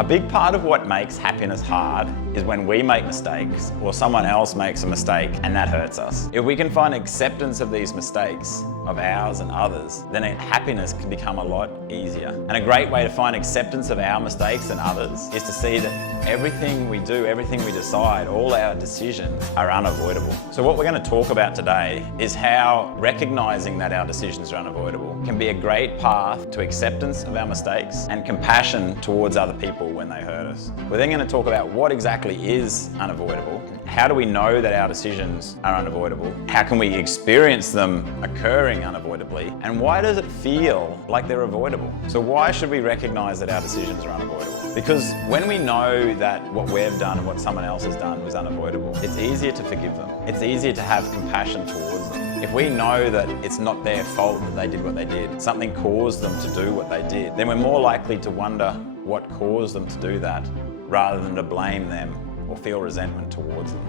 A big part of what makes happiness hard is when we make mistakes or someone else makes a mistake and that hurts us. If we can find acceptance of these mistakes, of ours and others, then happiness can become a lot easier. And a great way to find acceptance of our mistakes and others is to see that everything we do, everything we decide, all our decisions are unavoidable. So what we're going to talk about today is how recognizing that our decisions are unavoidable can be a great path to acceptance of our mistakes and compassion towards other people when they hurt us. We're then going to talk about what exactly is unavoidable. How do we know that our decisions are unavoidable? How can we experience them occurring unavoidably? And why does it feel like they're avoidable? So why should we recognize that our decisions are unavoidable? Because when we know that what we've done and what someone else has done was unavoidable, it's easier to forgive them. It's easier to have compassion towards them. If we know that it's not their fault that they did what they did, something caused them to do what they did, then we're more likely to wonder what caused them to do that rather than to blame them or feel resentment towards them.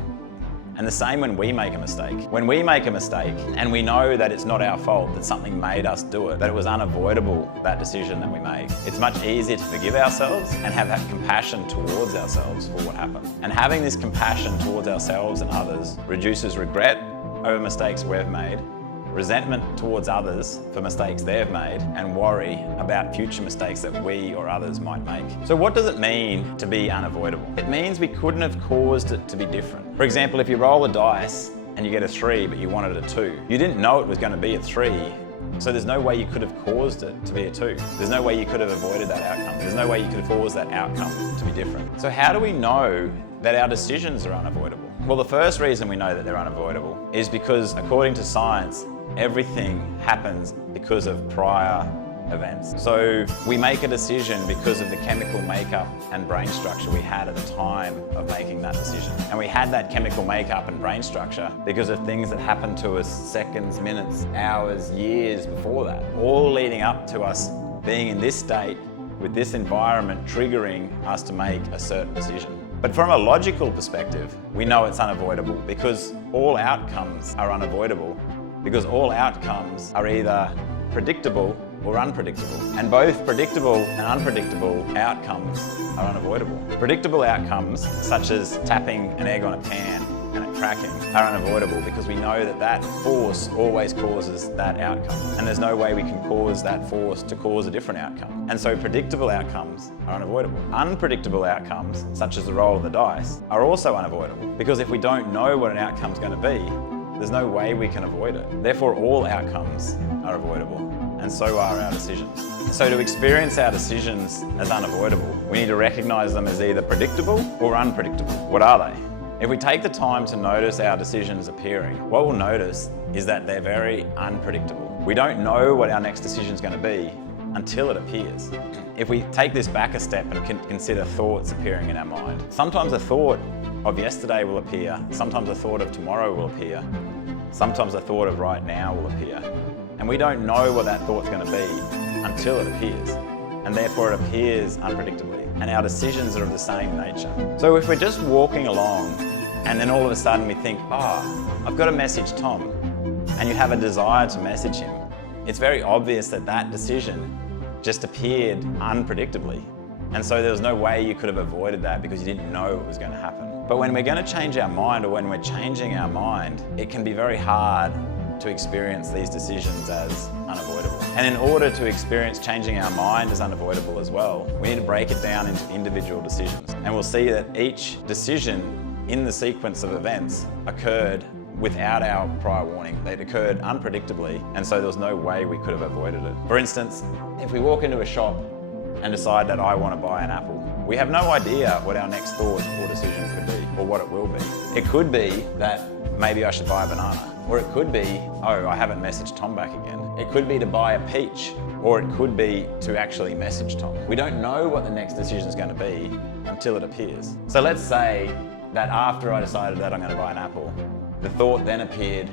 And the same when we make a mistake. When we make a mistake and we know that it's not our fault, that something made us do it, that it was unavoidable, that decision that we made, it's much easier to forgive ourselves and have that compassion towards ourselves for what happened. And having this compassion towards ourselves and others reduces regret over mistakes we've made, resentment towards others for mistakes they've made, and worry about future mistakes that we or others might make. So what does it mean to be unavoidable? It means we couldn't have caused it to be different. For example, if you roll a dice and you get a 3 but you wanted a 2, you didn't know it was going to be a 3, so there's no way you could have caused it to be a 2. There's no way you could have avoided that outcome. There's no way you could have caused that outcome to be different. So how do we know that our decisions are unavoidable? Well, the first reason we know that they're unavoidable is because, according to science, everything happens because of prior events. So we make a decision because of the chemical makeup and brain structure we had at the time of making that decision. And we had that chemical makeup and brain structure because of things that happened to us seconds, minutes, hours, years before that, all leading up to us being in this state with this environment triggering us to make a certain decision. But from a logical perspective, we know it's unavoidable because all outcomes are unavoidable, because all outcomes are either predictable or unpredictable. And both predictable and unpredictable outcomes are unavoidable. Predictable outcomes, such as tapping an egg on a pan and it cracking, are unavoidable because we know that that force always causes that outcome. And there's no way we can cause that force to cause a different outcome. And so predictable outcomes are unavoidable. Unpredictable outcomes, such as the roll of the dice, are also unavoidable because if we don't know what an outcome's going to be, there's no way we can avoid it. Therefore, all outcomes are avoidable, and so are our decisions. So to experience our decisions as unavoidable, we need to recognize them as either predictable or unpredictable. What are they? If we take the time to notice our decisions appearing, what we'll notice is that they're very unpredictable. We don't know what our next decision is going to be until it appears. If we take this back a step and consider thoughts appearing in our mind, sometimes a thought of yesterday will appear, sometimes a thought of tomorrow will appear, sometimes a thought of right now will appear. And we don't know what that thought's going to be until it appears. And therefore it appears unpredictably. And our decisions are of the same nature. So if we're just walking along and then all of a sudden we think, I've got to message Tom, and you have a desire to message him, it's very obvious that that decision just appeared unpredictably. And so there was no way you could have avoided that because you didn't know it was going to happen. But when we're going to change our mind, or when we're changing our mind, it can be very hard to experience these decisions as unavoidable. And in order to experience changing our mind as unavoidable as well, we need to break it down into individual decisions. And we'll see that each decision in the sequence of events occurred without our prior warning. It occurred unpredictably, and so there was no way we could have avoided it. For instance, if we walk into a shop and decide that I want to buy an apple, we have no idea what our next thought or decision could be, or what it will be. It could be that maybe I should buy a banana, or it could be, I haven't messaged Tom back again. It could be to buy a peach, or it could be to actually message Tom. We don't know what the next decision is going to be until it appears. So let's say that after I decided that I'm going to buy an apple, the thought then appeared,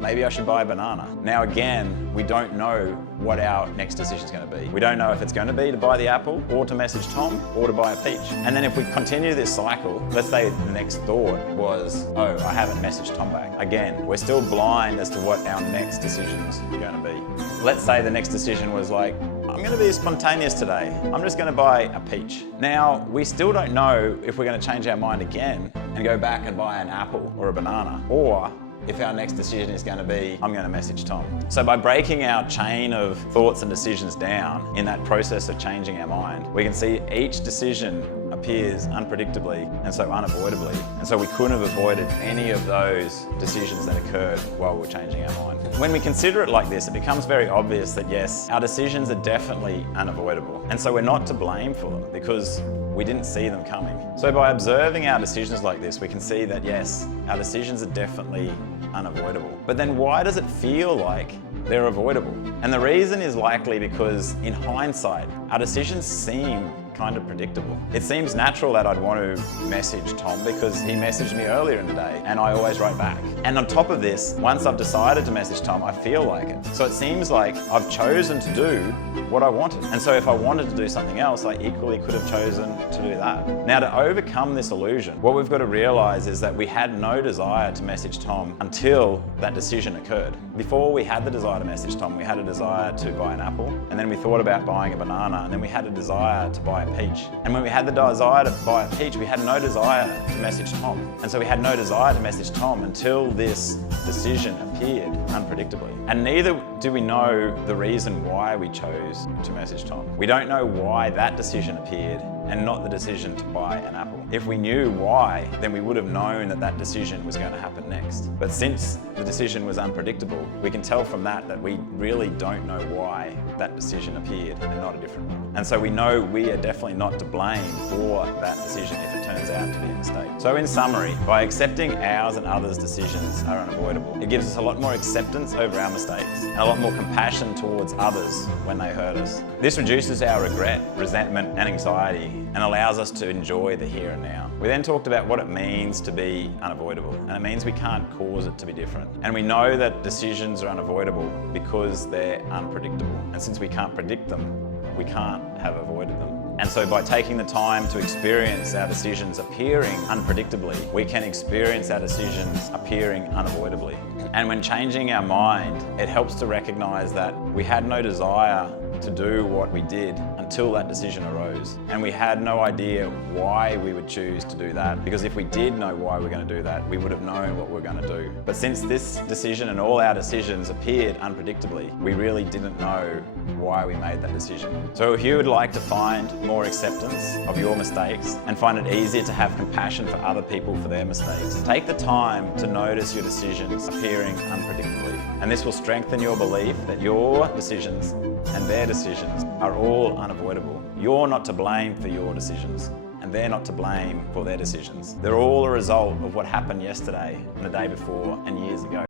maybe I should buy a banana. Now again, we don't know what our next decision is going to be. We don't know if it's going to be to buy the apple, or to message Tom, or to buy a peach. And then if we continue this cycle, let's say the next thought was, I haven't messaged Tom back. Again, we're still blind as to what our next decisions are going to be. Let's say the next decision was like, I'm going to be spontaneous today. I'm just going to buy a peach. Now, we still don't know if we're going to change our mind again and go back and buy an apple or a banana, or if our next decision is going to be, I'm going to message Tom. So by breaking our chain of thoughts and decisions down in that process of changing our mind, we can see each decision appears unpredictably and so unavoidably. And so we couldn't have avoided any of those decisions that occurred while we're changing our mind. When we consider it like this, it becomes very obvious that yes, our decisions are definitely unavoidable. And so we're not to blame for them because we didn't see them coming. So by observing our decisions like this, we can see that yes, our decisions are definitely unavoidable. But then why does it feel like they're avoidable? And the reason is likely because in hindsight, our decisions seem kind of predictable. It seems natural that I'd want to message Tom because he messaged me earlier in the day and I always write back. And on top of this, once I've decided to message Tom, I feel like it. So it seems like I've chosen to do what I wanted. And so if I wanted to do something else, I equally could have chosen to do that. Now, to overcome this illusion, what we've got to realize is that we had no desire to message Tom until that decision occurred. Before we had the desire to message Tom, we had a desire to buy an apple, and then we thought about buying a banana, and then we had a desire to buy a peach. And when we had the desire to buy a peach, we had no desire to message Tom. And so we had no desire to message Tom until this decision appeared unpredictably. And neither do we know the reason why we chose to message Tom. We don't know why that decision appeared and not the decision to buy an apple. If we knew why, then we would have known that that decision was going to happen next. But since the decision was unpredictable, we can tell from that that we really don't know why that decision appeared and not a different one. And so we know we are definitely not to blame for that decision if it turns out to be a mistake. So in summary, by accepting ours and others' decisions are unavoidable, it gives us a lot more acceptance over our mistakes and a lot more compassion towards others when they hurt us. This reduces our regret, resentment and anxiety and allows us to enjoy the here and now. We then talked about what it means to be unavoidable, and it means we can't cause it to be different. And we know that decisions are unavoidable because they're unpredictable. And since we can't predict them, we can't have avoided them. And so by taking the time to experience our decisions appearing unpredictably, we can experience our decisions appearing unavoidably. And when changing our mind, it helps to recognize that we had no desire to do what we did until that decision arose. And we had no idea why we would choose to do that, because if we did know why we're going to do that, we would have known what we're going to do. But since this decision and all our decisions appeared unpredictably, we really didn't know why we made that decision. So if you would like to find more acceptance of your mistakes and find it easier to have compassion for other people for their mistakes, take the time to notice your decisions appearing unpredictably. And this will strengthen your belief that your decisions and their decisions are all unavoidable. You're not to blame for your decisions, and they're not to blame for their decisions. They're all a result of what happened yesterday and the day before and years ago.